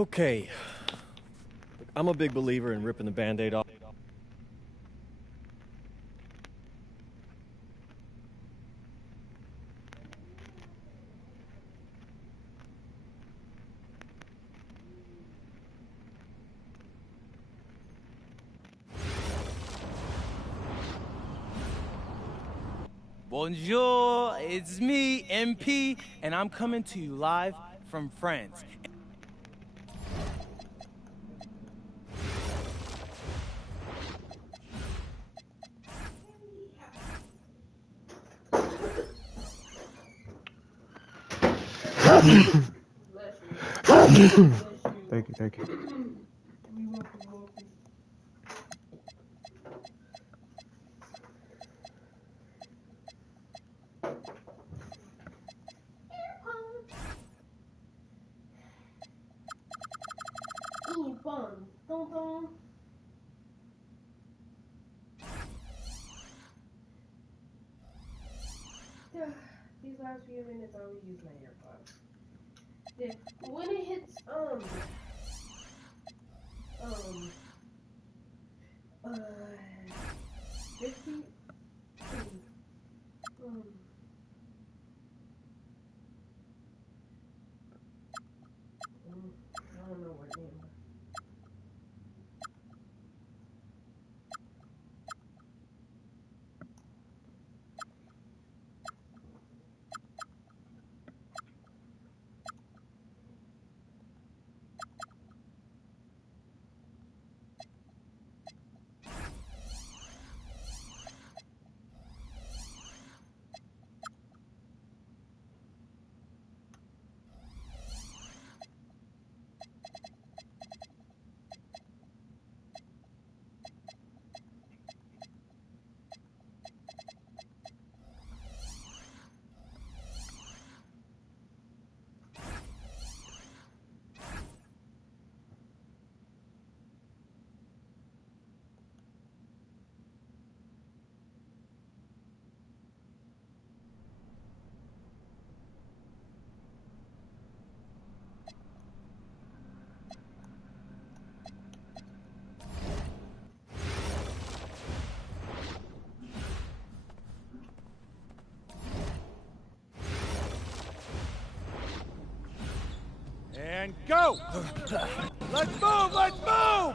Okay. I'm a big believer in ripping the Band-Aid off. Bonjour, it's me, MP, and I'm coming to you live from France. Thank you. These last few minutes, I always use my AirPods. Yeah, when it hits 50. I don't know what name. And go! Let's move! Let's move!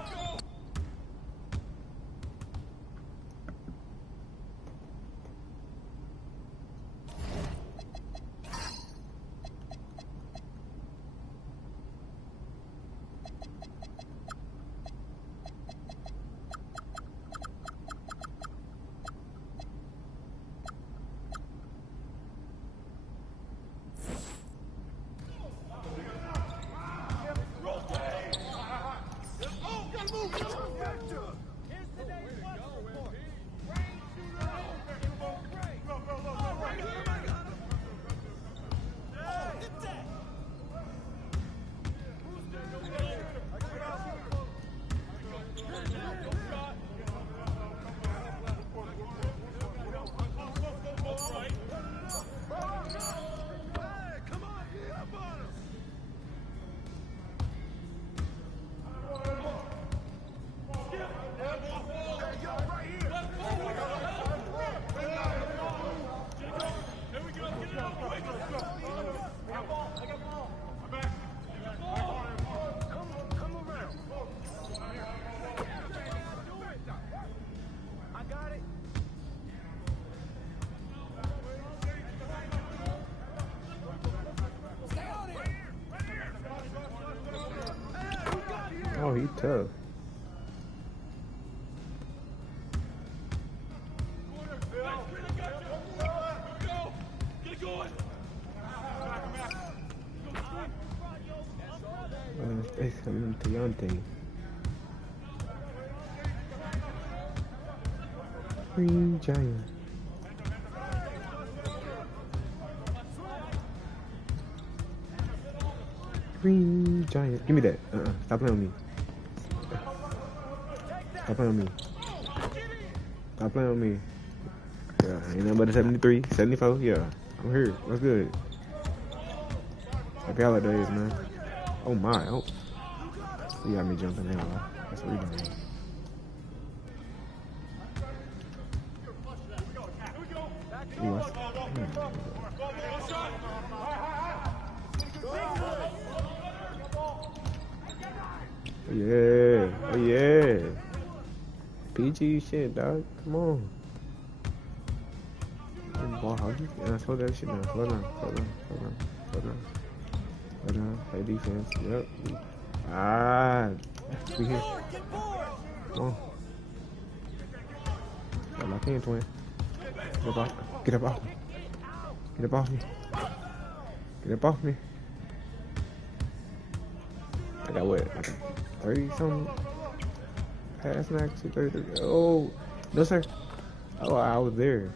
Oh, he tough. It's coming to your thing. Green Giant. Green Giant. Give me that. Stop playing with me. Stop playing with me. Stop playing with me. Yeah, ain't nothing but a 73, 74. Yeah, I'm here. What's good? Happy holidays, man. Oh my. Oh. You got me jumping in. That's what we doing. You watch? Yeah. Oh, yeah. PG shit, dog. Come on. Ball huggy. Yeah, slow that shit down. Slow down. Slow down. Slow down. Slow down. Slow down. Play defense. Yep. Ah. We here. Come on. Got my pin, twin. Get up off. Get up off me. Get up off me. Get up off me. I got what? Like 30 something pass max to 33. Oh, no, sir. Oh, I was there.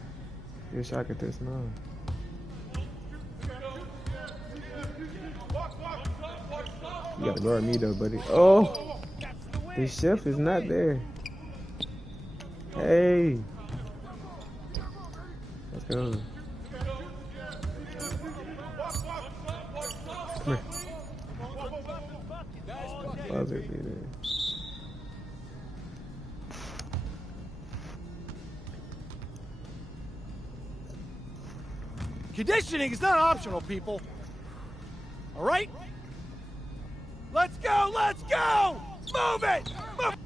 Your shot at this now. You gotta guard me though, buddy. Oh, the chef is not there. Hey, let's go. Come here. Buzzer be there. Conditioning is not optional, people. All right? Let's go! Let's go! Move it! Move.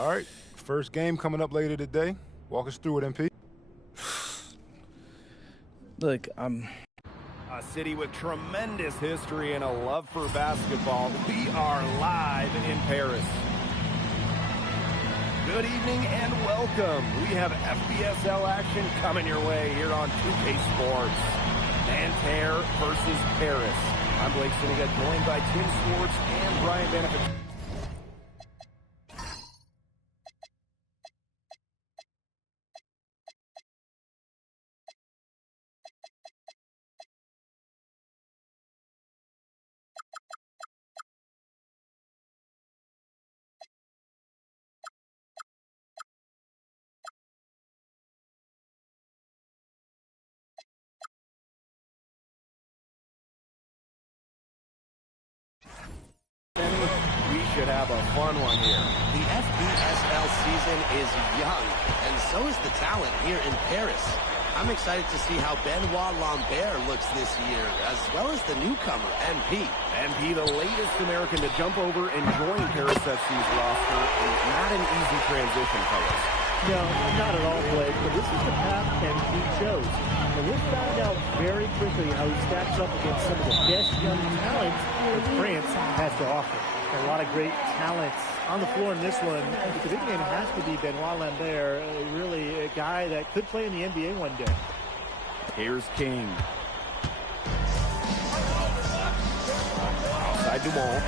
All right, first game coming up later today. Walk us through it, MP. Look, I'm... A city with tremendous history and a love for basketball. We are live in Paris. Good evening and welcome. We have FBSL action coming your way here on 2K Sports. Nanterre versus Paris. I'm Blake Siniga, joined by Tim Swartz and Brian Benefit. We should have a fun one here. The FBSL season is young, and so is the talent here in Paris. I'm excited to see how Benoit Lambert looks this year, as well as the newcomer, MP. MP, the latest American to jump over and join Paris FC's roster. And not an easy transition, fellas. No, not at all, Blake, but this is the path MP chose. And we'll find out very quickly how he stacks up against some of the best young talents that France has to offer. And a lot of great talents on the floor in this one. But the big name has to be Benoit Lambert, really a guy that could play in the NBA one day. Here's King. Outside Dumont.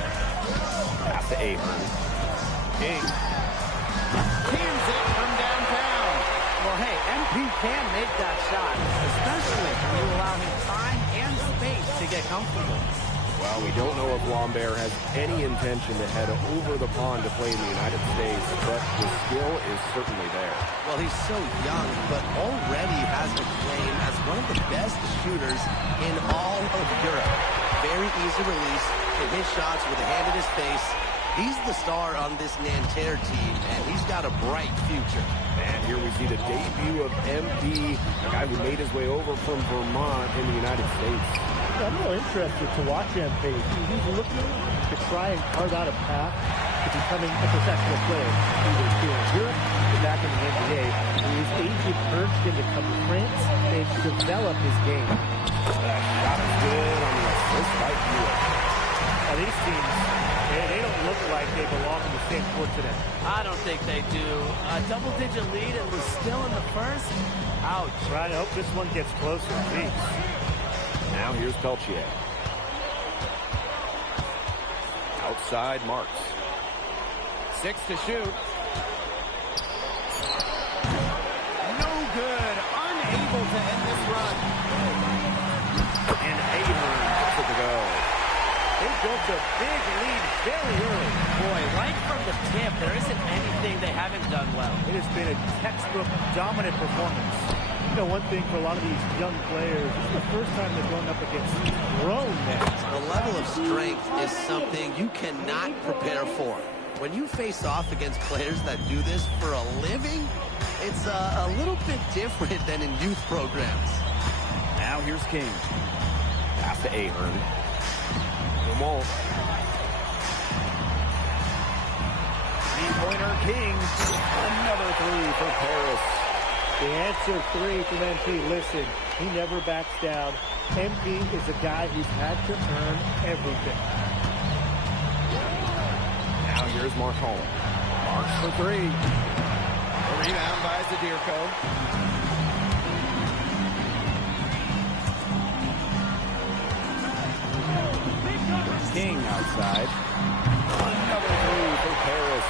Pass to Ahern. King. Clears it from downtown. Well, hey, MP can make that shot, especially when you allow him time and space to get comfortable. Well, we don't know if Lambert has any intention to head over the pond to play in the United States, but the skill is certainly there. Well, he's so young, but already has a claim as one of the best shooters in all of Europe. Very easy release, can hit shots with a hand in his face. He's the star on this Nanterre team, and he's got a bright future. And here we see the debut of MP, a guy who made his way over from Vermont in the United States. I'm real interested to watch MP. He's looking to try and carve out a path to becoming a professional player. He was here in Europe and back in the NBA. His agent urged him to come to France and develop his game. That shot is good on the assist by Hewitt. Now these teams, they don't look like they belong in the same court today. I don't think they do. A double-digit lead and we're still in the first. Ouch. Right, I hope this one gets closer. Jeez. Now here's Peltier. Outside Marks. 6 to shoot. No good. Unable to end this run. And Ahern gets it to go. They built a big lead very early. Boy, right from the tip, there isn't anything they haven't done well. It has been a textbook dominant performance. You know, one thing for a lot of these young players, this is the first time they're going up against grown men. The level of strength is something you cannot prepare for. When you face off against players that do this for a living, it's a little bit different than in youth programs. Now here's King. Pass to Ahern. Dumont. Three-pointer King. Another three for Paris. The answer three from MP. Listen, he never backs down. MP is a guy who's had to earn everything. Now here's Marchand. Marks for three. A rebound by Zadirko. King outside. Another three for Paris.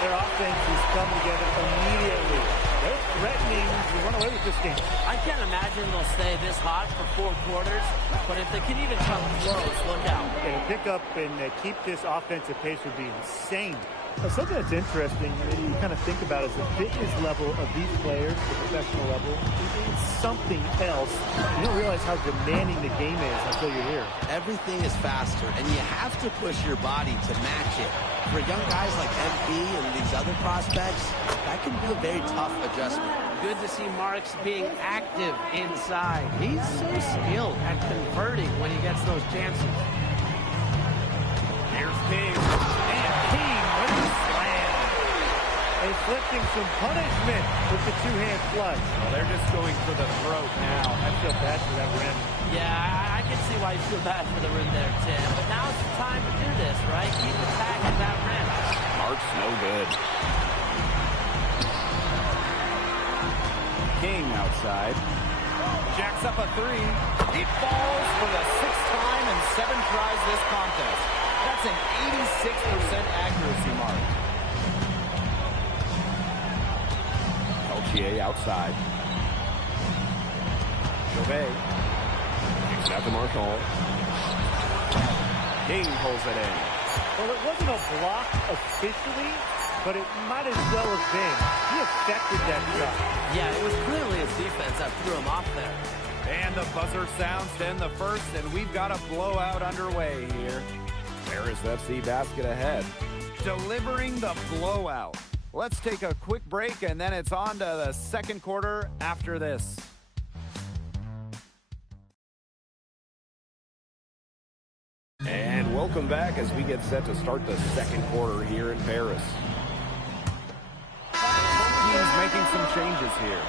Their offense has come together immediately. They're threatening to run away with this game. I can't imagine they'll stay this hot for 4 quarters, but if they can even come close, look out. And to pick up and keep this offensive pace would be insane. Something that's interesting, you kind of think about is the fitness level of these players, the professional level, it's something else. You don't realize how demanding the game is until you're here. Everything is faster, and you have to push your body to match it. For young guys like MP and these other prospects, that can be a very tough adjustment. Good to see Marks being active inside. He's so skilled at converting when he gets those chances. Here's King. And King with the slam. inflicting some punishment with the two-hand flush. Well, they're just going for the throat now. I feel bad for that rim. Yeah, I can see why you feel bad for the rim there, Tim. But now's the time to do this, right? Keep attacking that rim. Mark's no good. King outside. Jacks up a three. He falls for the 6th time in 7 tries this contest. That's an 86% accuracy mark. Peltier outside. Chauvet. Kicks it out to Marshall. King pulls it in. Well, it wasn't a block officially, but it might as well have been. He affected that shot. Yeah, it was clearly his defense that threw him off there. And the buzzer sounds to end the first, and we've got a blowout underway here. Paris FC basket ahead. Delivering the blowout. Let's take a quick break, and then it's on to the second quarter after this. And welcome back as we get set to start the second quarter here in Paris. Both teams making some changes here.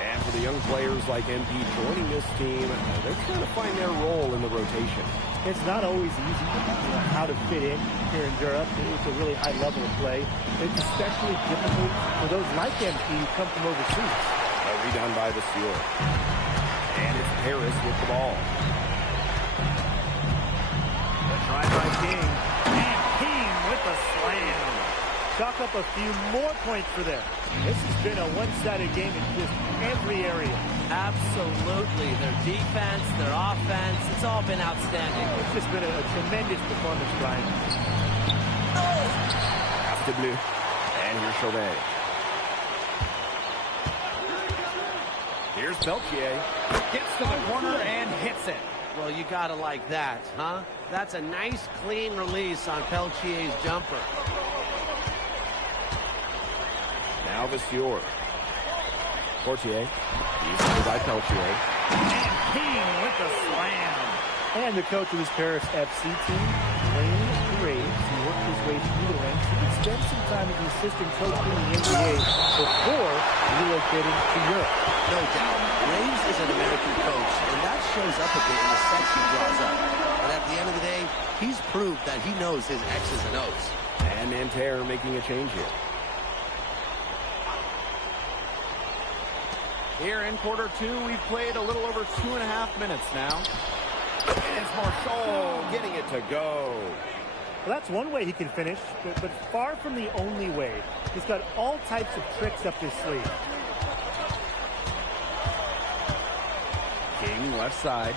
And for the young players like MP joining this team, they're trying to find their role in the rotation. It's not always easy, how to fit in here in Europe. It's a really high level of play. It's especially difficult for those like MP who come from overseas. A rebound by the Seal. And it's Paris with the ball. The drive by King. And King with the slam. Chalk up a few more points for them. This has been a one-sided game in just every area. Absolutely. Their defense, their offense, it's all been outstanding. It's just been a tremendous performance, Brian. Pass to Bleu. And here's Chauvet. Here's Peltier. Gets to the corner and hits it. Well, you gotta like that, huh? That's a nice, clean release on Peltier's jumper. Now Vasseur. Portier. Easily by Peltier. And King with the slam. And the coach of this Paris FC team, Wayne Graves, he worked his way through the ranks. He would spend some time as an assistant coach in the NBA before relocating to Europe. No doubt. Graves is an American coach, and that shows up a bit in the sets he draws up. But at the end of the day, he's proved that he knows his X's and O's. And Nanterre making a change here. Here in quarter two, we've played a little over 2.5 minutes now. And it's Marshall getting it to go. Well, that's one way he can finish, but far from the only way. He's got all types of tricks up his sleeve. King left side.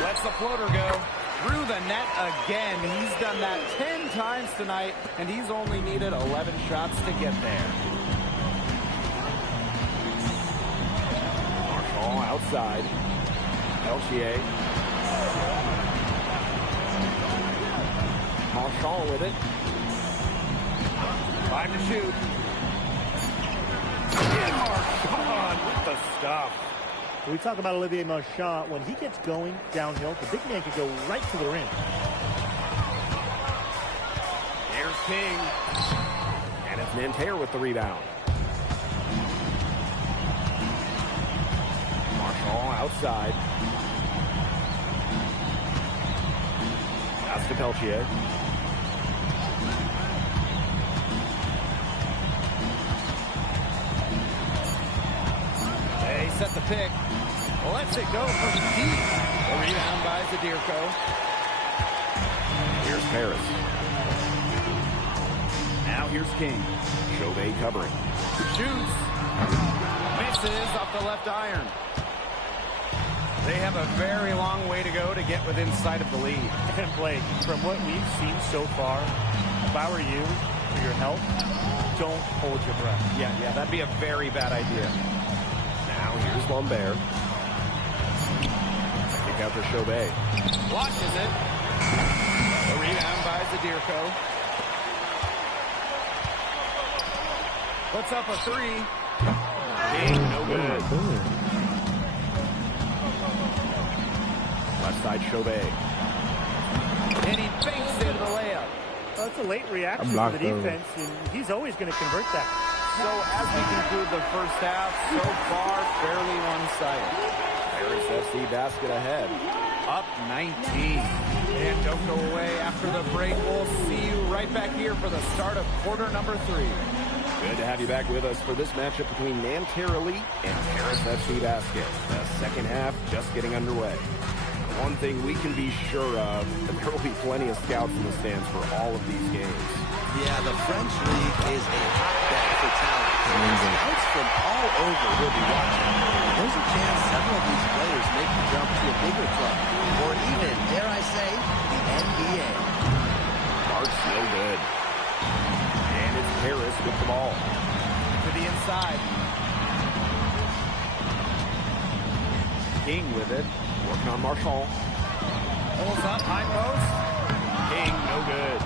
Lets the floater go. Through the net again. He's done that 10 times tonight, and he's only needed 11 shots to get there. Marshall outside. Peltier. Marshall with it. 5 to shoot. And Marchand with the stuff. We talk about Olivier Marchand. When he gets going downhill, the big man can go right to the rim. Here's King. And it's Nanterre with the rebound. Marshall outside. Pass to Peltier. They set the pick. Lets it go from deep. A rebound by Zadirko. Here's Paris. Now here's King. Chauvet covering. Shoots. Misses off the left iron. They have a very long way to go to get within sight of the lead. And Blake, from what we've seen so far, if I were you, for your health, don't hold your breath. Yeah, that'd be a very bad idea. Now here's Lambert. Kick out to Chauvet. Launches it. A rebound by Zadirko. Puts up a three. King, no good. Left side, Chauvet. And he fakes into the layup. Well, it's a late reaction to the defense, and he's always going to convert that. So as we conclude the first half, so far fairly one-sided. Paris FC basket ahead, up 19. And don't go away after the break. We'll see you right back here for the start of quarter number 3. Good to have you back with us for this matchup between Nanterre Elite and Paris FC Basket. The second half just getting underway. One thing we can be sure of, there will be plenty of scouts in the stands for all of these games. Yeah, the French league is a hotbed for talent. Scouts from all over will be watching. There's a chance several of these players make the jump to a bigger club, or even, dare I say, the NBA. Mark's no good. And it's Paris with the ball. To the inside. King with it. Working on Marshall. Pulls up, high post. King, no good.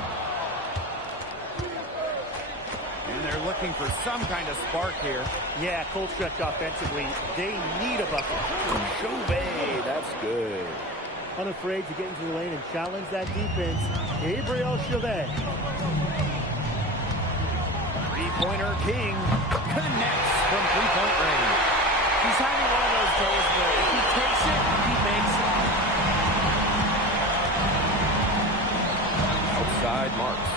And they're looking for some kind of spark here. Yeah, cold stretch offensively. They need a bucket. Chauvet, that's good. Unafraid to get into the lane and challenge that defense. Gabriel Chauvet. Three-pointer King connects from three-point range. He's having one of those days where if he takes it, he makes it. Outside Marks.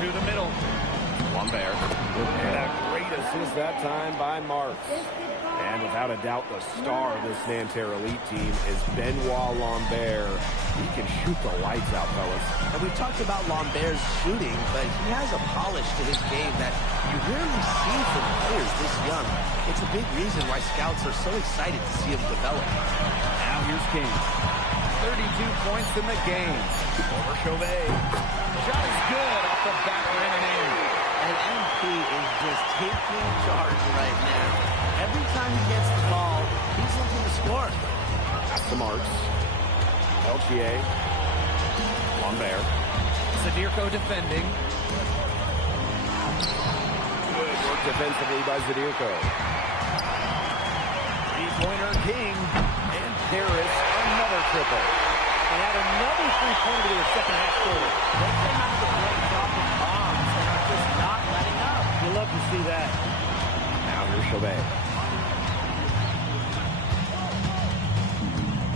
To the middle. Lambert. And a great assist that time by Marks. And without a doubt, the star of this Nanterre Elite team is Benoit Lambert. He can shoot the lights out, fellas. And we've talked about Lambert's shooting, but he has a polish to his game that you rarely see from players this young. It's a big reason why scouts are so excited to see him develop. Now here's King. 32 points in the game. Over Chauvet. Shot is good off the back rim and in. And MP is just taking charge right now. Every time he gets the ball, he's looking to score. Pass to Marks. Peltier. Lambert. Zadirko defending. Good work defensively by Zadirko. Three-pointer King. And Paris, another triple. And add another three-pointer to the second half quarter. They came out of the break dropping bombs and are just not letting up. You love to see that. Now here's Chauvet.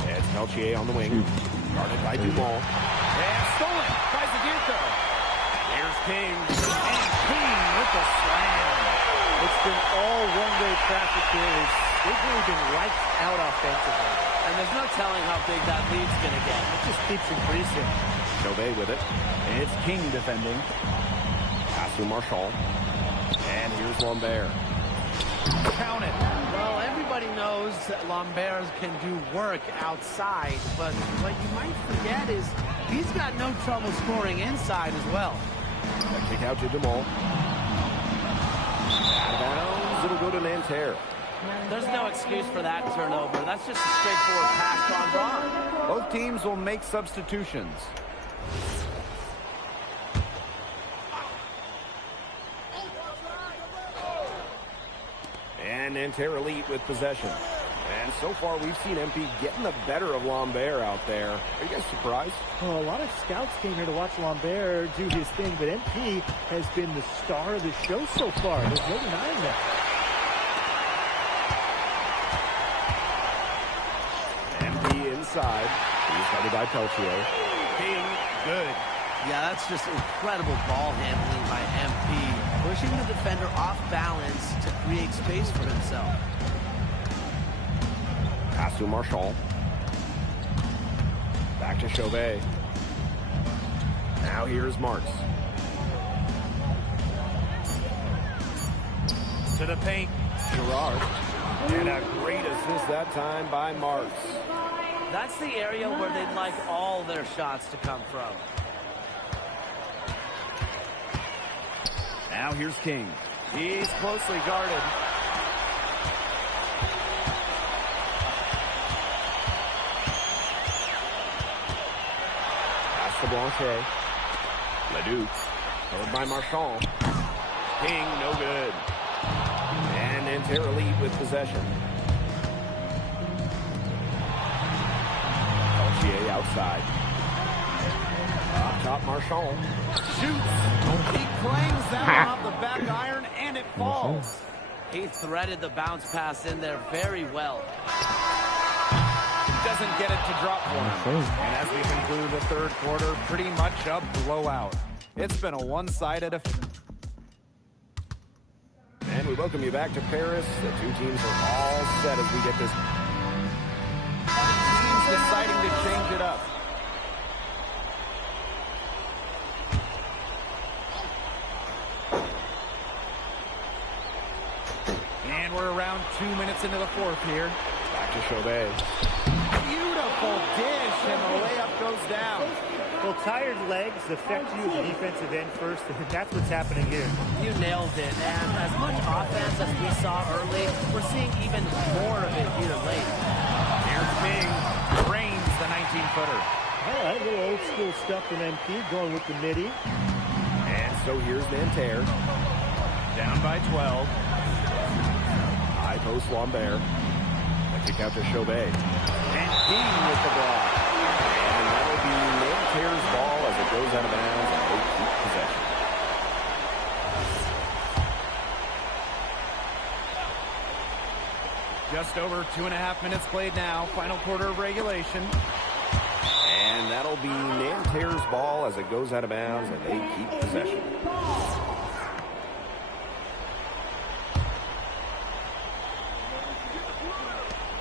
It's Peltier on the wing. Guarded by Dumont. And stolen by Zadirko. Here's King. And King with the slam. It's been all one-way traffic here. They've really been lights out offensively. And there's no telling how big that lead's going to get. It just keeps increasing. Chauvet with it. And it's King defending. Pass to Marshall. And here's Lambert. Count it. Well, everybody knows that Lambert can do work outside, but what you might forget is he's got no trouble scoring inside as well. A kick out to Dumont. Out of bounds. It'll go to Nanterre. There's no excuse for that turnover. That's just a straightforward pass gone wrong. Both teams will make substitutions. And Nanterre Elite with possession. And so far, we've seen MP getting the better of Lambert out there. Are you guys surprised? Well, a lot of scouts came here to watch Lambert do his thing, but MP has been the star of the show so far. There's no denying that. MP inside. He's guarded by Peltier. King, good. Yeah, that's just incredible ball handling by MP, pushing the defender off balance to create space for himself. Pass to Marshall. Back to Chauvet. Now here's Marks. To the paint. Girard. And a great assist that time by Marks. That's the area where they'd like all their shots to come from. Now here's King. He's closely guarded. Pass to Blanchet. Leduc, covered by Marchand. King, no good. And Nanterre lead with possession. Peltier outside. Up top, Marchand. Shoots. He claims that one off the back iron, and it falls. He threaded the bounce pass in there very well. Doesn't get it to drop for him. And as we conclude the third quarter, pretty much a blowout. It's been a one-sided affair. And we welcome you back to Paris. The two teams are all set as we get this. Teams deciding to change it up. And we're around 2 minutes into the fourth here. Back to Chauvet. Beautiful dish, and the layup goes down. Well, tired legs affect you at the defensive end first, and that's what's happening here. You nailed it, and as much offense as we saw early, we're seeing even more of it here late. Here's King, drains the 19-footer. All right, little old school stuff from MP, going with the midi. And so here's Nanterre. Down by 12. High post Lambert. The kick out to Chauvet. And King with the block. And that'll be Nanterre's ball as it goes out of bounds and they keep possession. Just over 2.5 minutes played now. Final quarter of regulation. And that'll be Nanterre's ball as it goes out of bounds and they keep possession.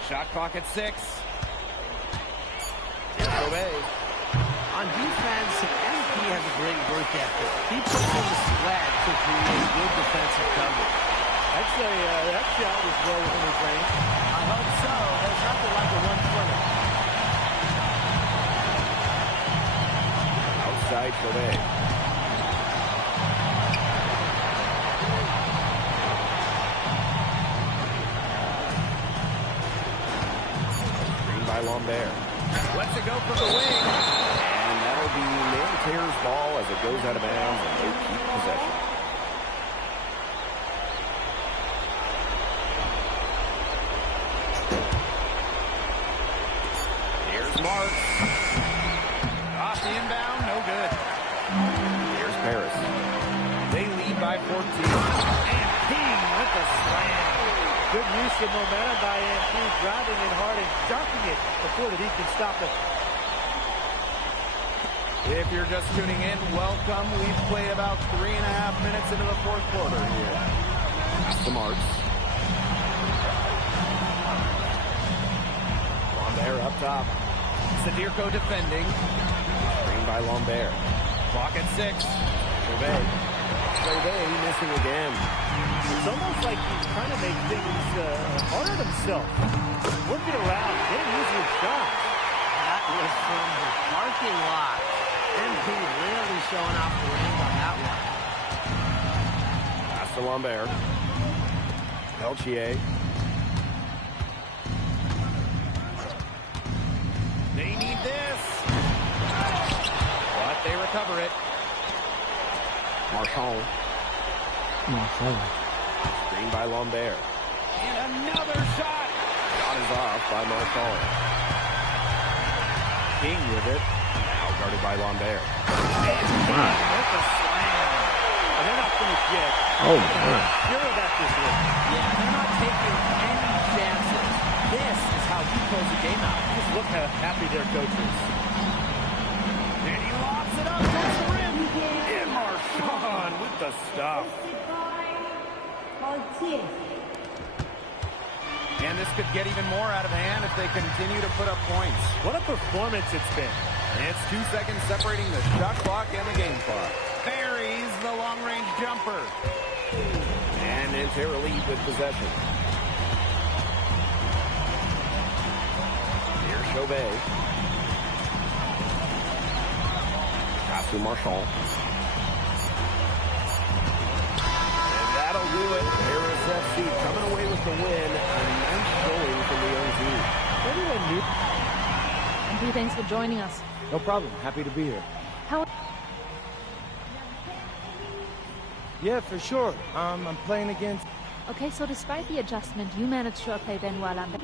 Shot clock at 6. Chauvet. On defense, MP has a great work ethic. He puts in the sweat to create good defensive coverage. I'd say that shot was well within his range. I hope so. There's nothing like a one-footer. Outside Chauvet. Screen by Lambert. Lets it go from the wing. And that'll be Nanterre's ball as it goes out of bounds and they keep possession. Here's Marks. Off the inbound, no good. Here's Paris. They lead by 14. And King with the slam. Good use of momentum by MP, driving in hard and dunking it before the D can stop it. If you're just tuning in, welcome. We've played about 3.5 minutes into the fourth quarter here. Pass to Marks. Lambert up top. Sadirko defending. Screen by Lambert. Clock at 6. Chauvet. Chauvet missing again. It's almost like he's trying to make things hard on himself. Working around, getting easier shots. That was from the parking lot. MP really showing off the range on that one. Pass to Lambert. Peltier. They need this. But they recover it. Marchand. Screen by Lambert. And another shot. Shot is off by Marchand. King with it. Now guarded by Lambert. With the slam. And they're not finished yet. Oh, man. Sure about this one. Yeah, they're not taking any chances. This is how you close the game out. Just look how happy their coach is. And he lobs it up towards the rim. And Marchand with the stuff. And this could get even more out of hand if they continue to put up points. What a performance it's been. It's 2 seconds separating the shot clock and the game clock. Buries the long-range jumper. And Nanterre lead with possession. Here's Chauvet. Pass to Marchand. And that'll do it. Paris FC coming away with the win. A nice showing from the young team. Everyone knew. Thank you. Thanks for joining us. No problem. Happy to be here. Yeah, for sure. I'm playing against... Okay, so despite the adjustment, you managed to outplay Benoit Lambert.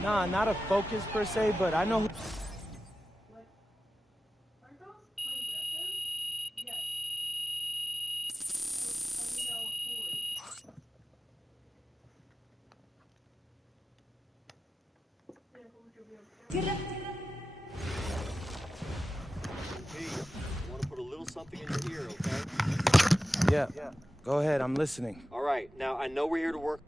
Nah, not a focus per se, but I know who... Hey, I want to put a little something in your ear, okay? Yeah, go ahead, I'm listening. All right, now I know we're here to work.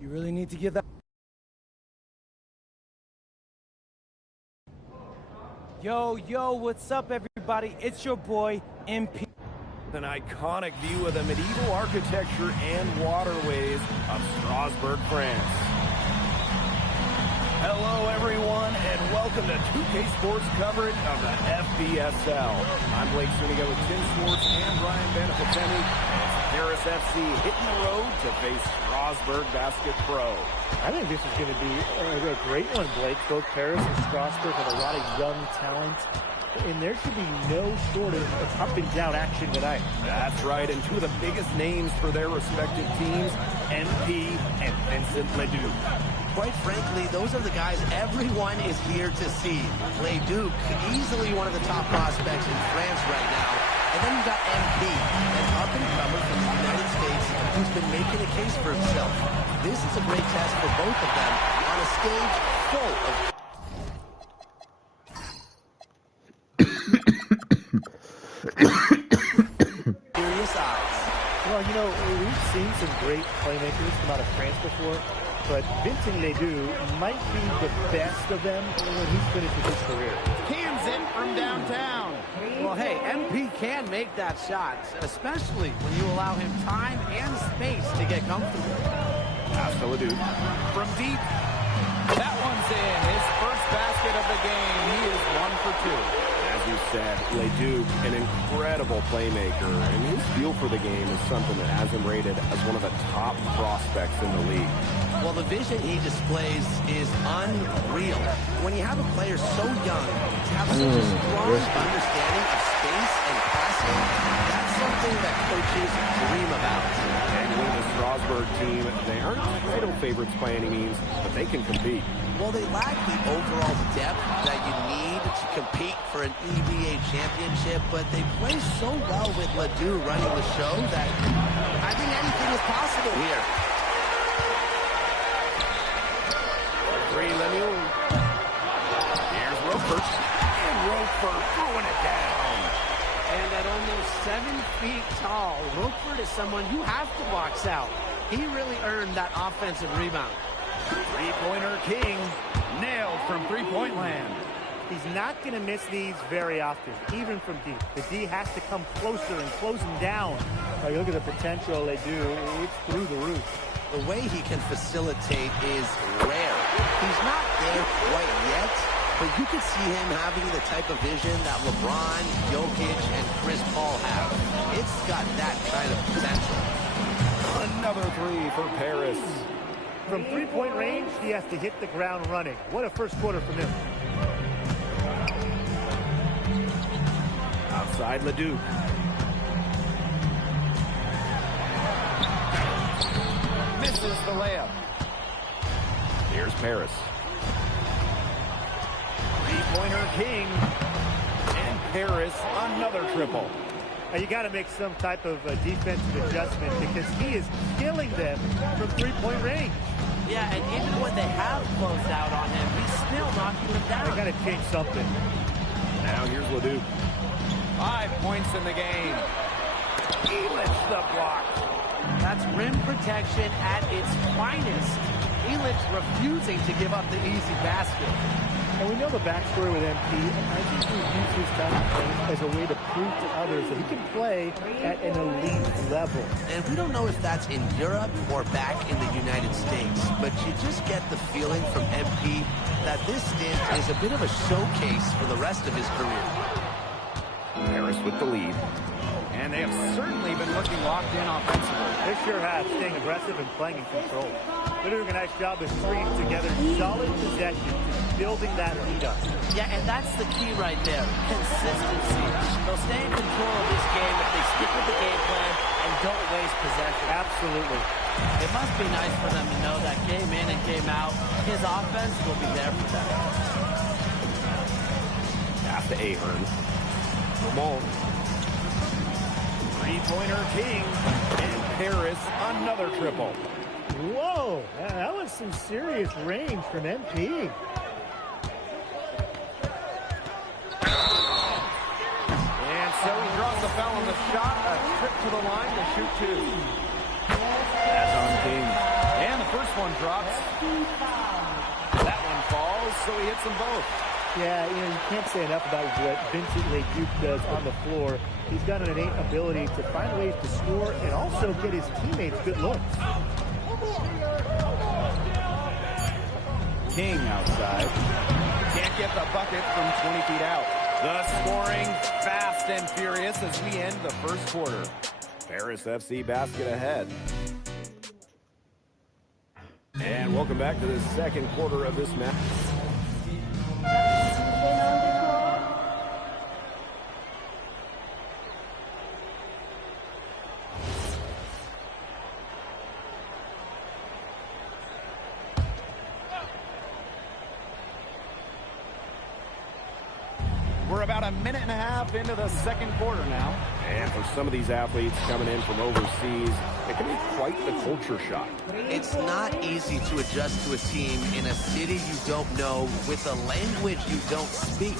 You really need to give that... Yo, what's up, everybody? It's your boy, MP. An iconic view of the medieval architecture and waterways of Strasbourg, France. Hello, everyone, and welcome to 2K Sports coverage of the FBSL. I'm Blake Suniga with Tim Sports and Ryan Beneficenti. It's Paris FC hitting the road to face Strasbourg Basket Pro. I think this is going to be a great one, Blake. Both Paris and Strasbourg have a lot of young talent, and there should be no shortage of up-and-down action tonight. That's right, and two of the biggest names for their respective teams, MP and Vincent Leduc. Quite frankly, those are the guys everyone is here to see. Leduc, easily one of the top prospects in France right now. And then you got MP, an up-and-comer from the United States who's been making a case for himself. This is a great test for both of them on a stage full of... serious eyes. Well, you know, we've seen some great playmakers come out of France before, but Vincent Ledoux might be the best of them when he's finished with his career. Cams in from downtown. Well, hey, MP can make that shot, especially when you allow him time and space to get comfortable. Pass to Leduc. From deep, that one's in. His first basket of the game. He is 1 for 2. As you said, Leduc, an incredible playmaker, and his feel for the game is something that has him rated as one of the top prospects in the league. Well, the vision he displays is unreal. When you have a player so young to have such a strong understanding of space and passing, that's something that coaches dream about. And with the Strasbourg team, they aren't title favorites by any means, but they can compete. Well, they lack the overall depth that you need to compete for an EBA championship, but they play so well with Ledoux running the show that I think anything is possible here. Three Lemieux. Here's Roper. And Roper throwing it down. And at almost 7 feet tall, Roper is someone you have to box out. He really earned that offensive rebound. Three-pointer King, nailed from three-point land. He's not going to miss these very often, even from deep. The D has to come closer and close him down. You look at the potential they do, it's through the roof. The way he can facilitate is rare. He's not there quite yet, but you could see him having the type of vision that LeBron, Jokic, and Chris Paul have. It's got that kind of potential. Another three for Paris. From three-point range, he has to hit the ground running. What a first quarter from him. Outside Leduc. Misses the layup. Here's Paris. Three-pointer King. And Paris, another triple. Now you got to make some type of defensive adjustment because he is killing them from three-point range. Yeah, and even when they have closed out on him, he's still knocking them down. They got to change something. Now here's Leduc. 5 points in the game. He lifts the block. That's rim protection at its finest. Elitch refusing to give up the easy basket. And we know the backstory with MP. I think he used his time as a way to prove to others that he can play at an elite level. And we don't know if that's in Europe or back in the United States, but you just get the feeling from MP that this stint is a bit of a showcase for the rest of his career. Paris with the lead. And they have certainly been looking locked in offensively. They sure have, staying aggressive and playing in control. They're doing a nice job of stringing together solid possessions, building that lead up. Yeah, and that's the key right there, consistency. They'll stay in control of this game if they stick with the game plan and don't waste possession. Absolutely. It must be nice for them to know that game in and game out, his offense will be there for them. Pass to Ahern. Come on. Three-pointer King. And Paris, another triple. Whoa, that was some serious range from MP. And so he draws the foul on the shot. A trip to the line to shoot two. That's on King. And the first one drops. That one falls, so he hits them both. Yeah, you can't say enough about what Vincent Leduc does on the floor. He's got an innate ability to find ways to score and also get his teammates good looks. King outside. Can't get the bucket from 20 feet out. The scoring fast and furious as we end the first quarter. Paris FC basket ahead. And welcome back to the second quarter of this match. We're about a minute and a half into the second quarter now. And for some of these athletes coming in from overseas, it can be quite the culture shock. It's not easy to adjust to a team in a city you don't know with a language you don't speak.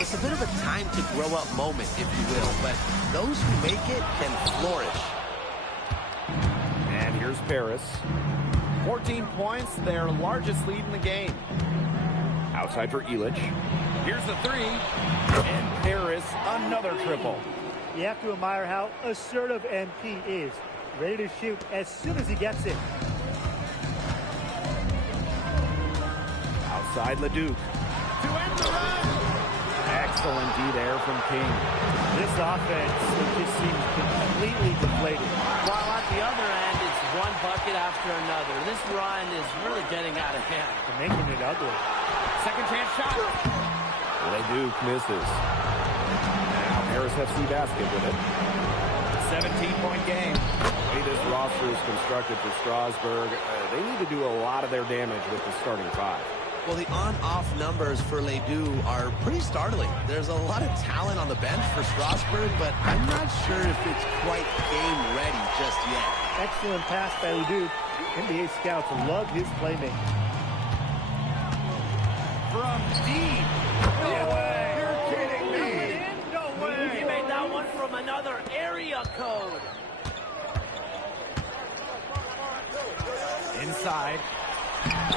It's a bit of a time to grow up moment, if you will, but those who make it can flourish. And here's Paris. 14 points, their largest lead in the game. Outside for Elitch. Here's the three. And Paris, another triple. You have to admire how assertive MP is. Ready to shoot as soon as he gets it. Outside Leduc. To end the run. Excellent D there from King. This offense just seems completely deflated. While at the other end, it's one bucket after another. This run is really getting out of hand. They're making it ugly. Second chance shot. Leduc misses. Now Paris FC basket with it. 17-point game. The way this roster is constructed for Strasbourg, they need to do a lot of their damage with the starting five. Well, the on-off numbers for Ledoux are pretty startling. There's a lot of talent on the bench for Strasbourg, but I'm not sure if it's quite game ready just yet. Excellent pass by Ledoux. NBA scouts love his playmaking. From deep. No way. You're kidding me. No way. He made that one from another area code. Inside.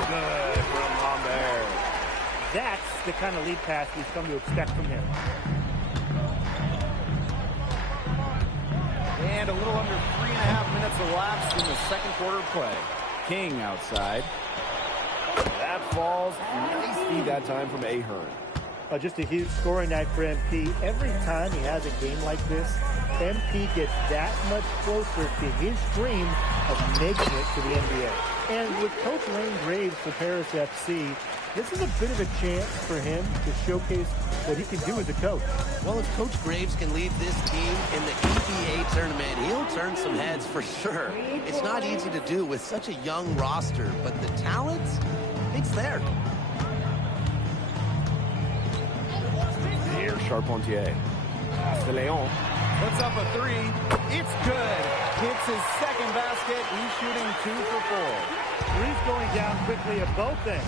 Good from Lambert. That's the kind of lead pass we've come to expect from him. And a little under 3.5 minutes elapsed in the second quarter play. King outside. That falls. Nice feed that time from Ahern. Just a huge scoring night for MP. Every time he has a game like this, MP gets that much closer to his dream of making it to the NBA. And with Coach Lane Graves for Paris FC, this is a bit of a chance for him to showcase what he can do as a coach. Well, if Coach Graves can lead this team in the EBA tournament, he'll turn some heads for sure. It's not easy to do with such a young roster, but the talent, it's there. Here's Charpentier. Castelléon puts up a three. It's good. Hits his second basket. He's shooting 2 for 4. Three's going down quickly at both ends.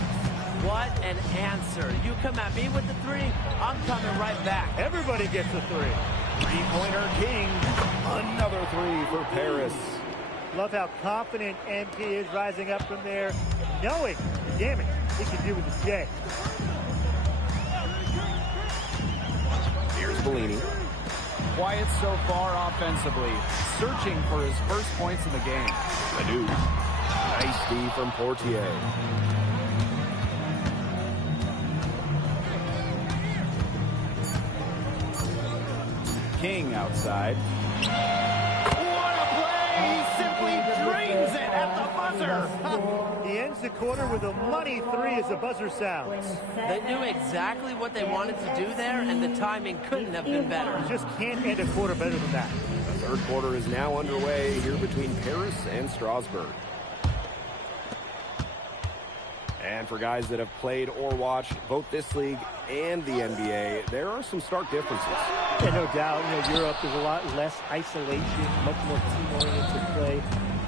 What an answer. You come at me with the three, I'm coming right back. Everybody gets a three. Three-pointer King. Another three for Paris. Love how confident MP is rising up from there, knowing the damage he can do with the J. Here's Bellini. Quiet so far offensively. Searching for his first points in the game. Ledoux. Nice D from Portier. King outside. What a play! He simply drains it at the buzzer. He ends the quarter with a money three as the buzzer sounds. They knew exactly what they wanted to do there, and the timing couldn't have been better. You just can't end a quarter better than that. The third quarter is now underway here between Paris and Strasbourg. And for guys that have played or watched both this league and the NBA, there are some stark differences. Yeah, no doubt. Europe, there's a lot less isolation, much more team-oriented play.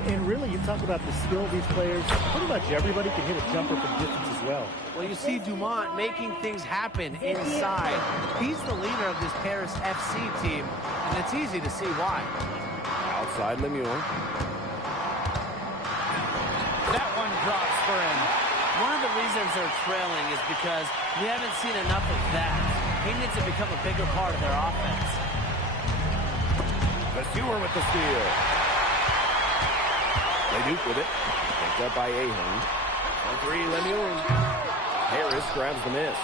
And really, you talk about the skill of these players, pretty much everybody can hit a jumper from distance as well. Well, you see Dumont making things happen inside. He's the leader of this Paris FC team, and it's easy to see why. Outside Lemieux. That one drops for him. One of the reasons they're trailing is because we haven't seen enough of that. He needs to become a bigger part of their offense. Stewart with the steal. Ledoux with it. Picked up by Ahern. For three, Lemieux. Harris grabs the miss.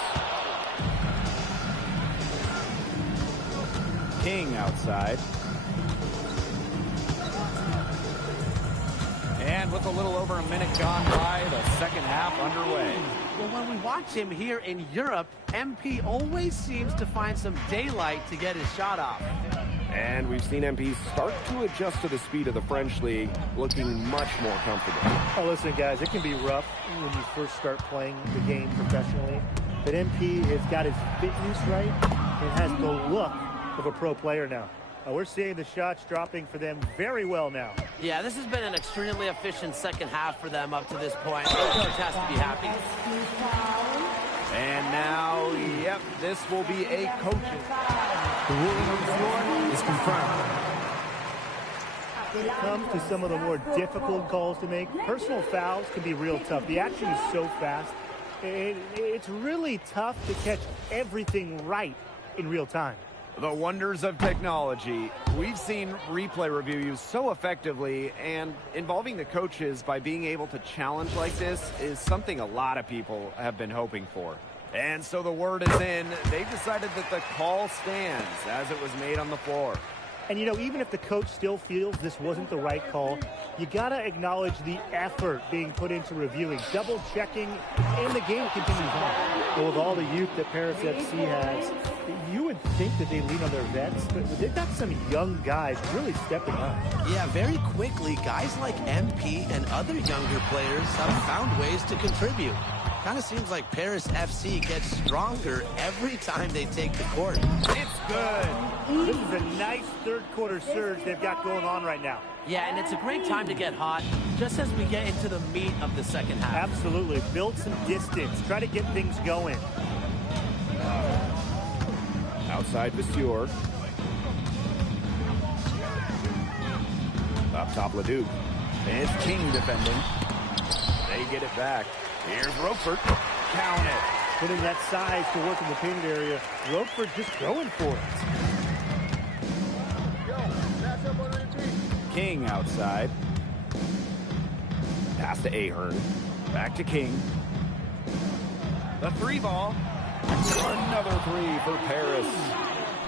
King outside. And with a little over a minute gone by, the second half underway. Well, when we watch him here in Europe, MP always seems to find some daylight to get his shot off. And we've seen MP start to adjust to the speed of the French league, looking much more comfortable. Oh, listen, guys, it can be rough when you first start playing the game professionally. But MP has got his fitness right and has the look of a pro player now. We're seeing the shots dropping for them very well now. Yeah, this has been an extremely efficient second half for them up to this point. The coach has to be happy. And now, yep, this will be a coach's. The ruling on the floor is confirmed. When it comes to some of the more difficult calls to make, personal fouls can be real tough. The action is so fast. It's really tough to catch everything right in real time. The wonders of technology. We've seen replay review used so effectively, and involving the coaches by being able to challenge like this is something a lot of people have been hoping for. And so the word is in. They've decided that the call stands as it was made on the floor. And, even if the coach still feels this wasn't the right call, you got to acknowledge the effort being put into reviewing, double-checking, and the game continues on. Well, with all the youth that Paris FC has, you would think that they lean on their vets, but they've got some young guys really stepping up. Yeah, very quickly, guys like MP and other younger players have found ways to contribute. Kind of seems like Paris FC gets stronger every time they take the court. It's good. This is a nice third quarter surge they've got going on right now. Yeah, and it's a great time to get hot, just as we get into the meat of the second half. Absolutely. Build some distance. Try to get things going. Outside Stewart. Up top Ledoux. And it's King defending. They get it back. Here's Roper. Count it. Putting that size to work in the painted area. Roper just going for it. King outside. Pass to Ahern. Back to King. The 3-ball. Another 3 for Paris.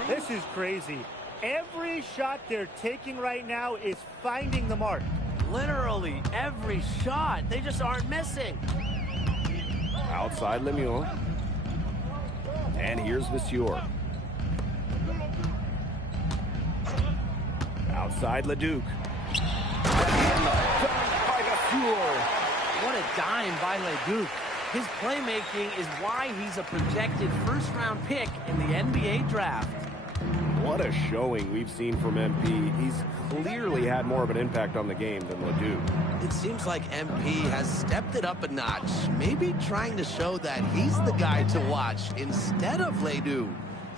This is crazy. Every shot they're taking right now is finding the mark. Literally every shot. They just aren't missing. Outside Lemieux. And here's Vasseur. Outside Leduc. By Vasseur. What a dime by Leduc. His playmaking is why he's a projected first-round pick in the NBA draft. What a showing we've seen from MP. He's clearly had more of an impact on the game than Leduc. It seems like MP has stepped it up a notch, maybe trying to show that he's the guy to watch instead of Leduc.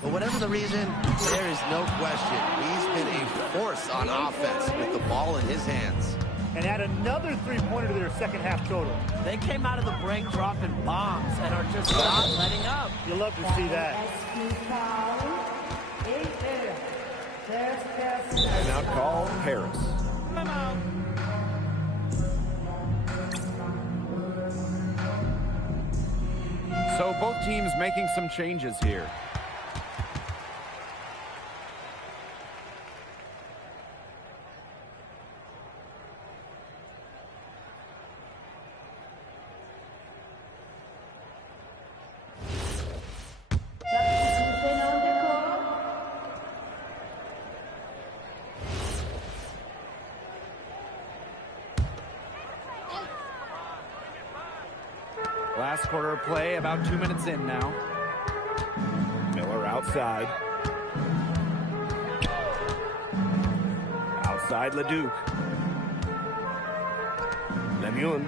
For whatever the reason, there is no question he's been a force on offense with the ball in his hands. And add another three-pointer to their second half total. They came out of the break dropping bombs and are just not letting up. You love to see that. Timeout call, Paris. So both teams making some changes here. Last quarter of play, about 2 minutes in now. Miller outside. Outside Leduc. Lemieux.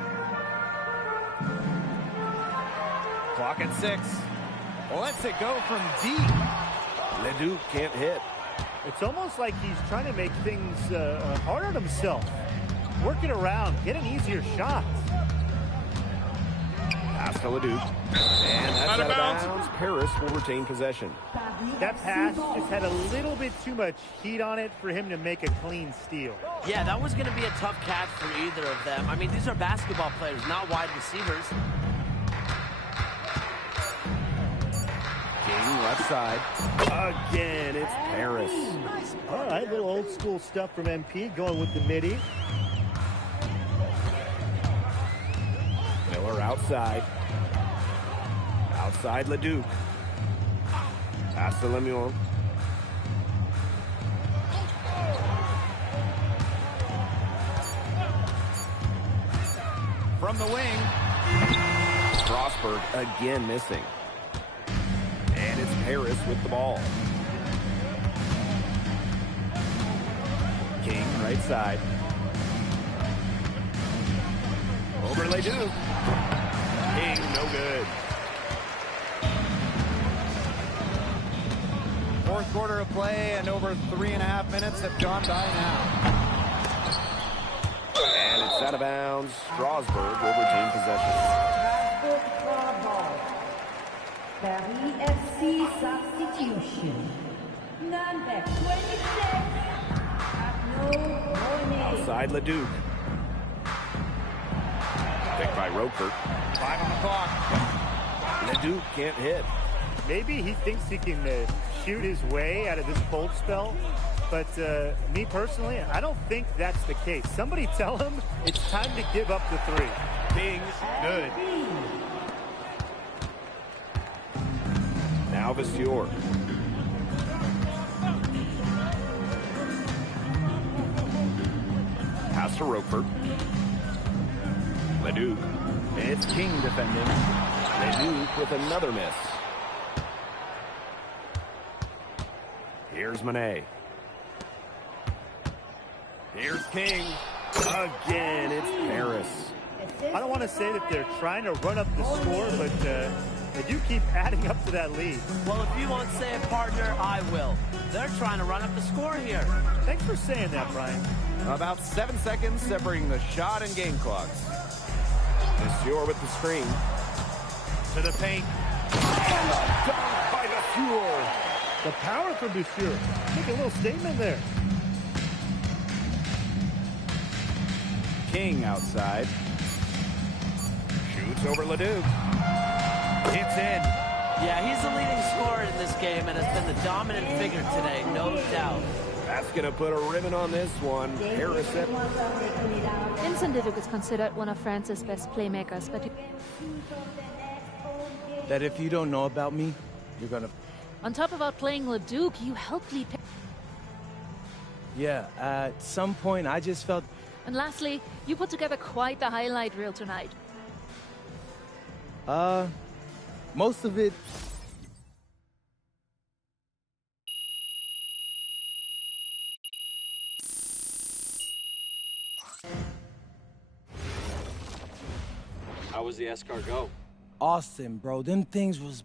Clock at 6. Lets it go from deep. Leduc can't hit. It's almost like he's trying to make things hard on himself. Working around, getting easier shots. Pass to Leduc. And that's out of bounds. Paris will retain possession. That pass just had a little bit too much heat on it for him to make a clean steal. Yeah, that was going to be a tough catch for either of them. I mean, these are basketball players, not wide receivers. King left side. Again, it's Paris. All right, little old school stuff from MP, going with the midi. Miller outside. Outside Leduc. Pass to Lemieux. From the wing. Strasburg again missing. And it's Paris with the ball. King right side. Over Leduc. King no good. Fourth quarter of play and over 3.5 minutes have gone by now. And it's out of bounds. Strasburg will retain possession. Paris FC substitution. Number 26, Outside Leduc. Picked by Roper. 5 on the clock. Leduc can't hit. Maybe he thinks he can shoot his way out of this cold spell, but me personally, I don't think that's the case. Somebody tell him it's time to give up the three. King, good. Now Vasseur. Pass to Roper. Leduc. It's King defending. Leduc with another miss. Here's Monet. Here's King. Again, it's Paris. I don't want to say that they're trying to run up the score, but they do keep adding up to that lead. Well, if you won't say it, partner, I will. They're trying to run up the score here. Thanks for saying that, Brian. About 7 seconds separating the shot and game clocks. Monsieur with the screen. To the paint. And a dunk by Monsieur. The power from Boucher. Make a little statement there. King outside. Shoots over Leduc. Hits in. Yeah, he's the leading scorer in this game and has been the dominant figure today, no doubt. That's going to put a ribbon on this one. Harris at... Vincent Leduc is considered one of France's best playmakers, but That if you don't know about me, you're gonna... on top of outplaying Leduc, you helped lead... Yeah, at some point I just felt... And lastly, you put together quite the highlight reel tonight. Most of it... How was the escargot? Austin, bro, them things was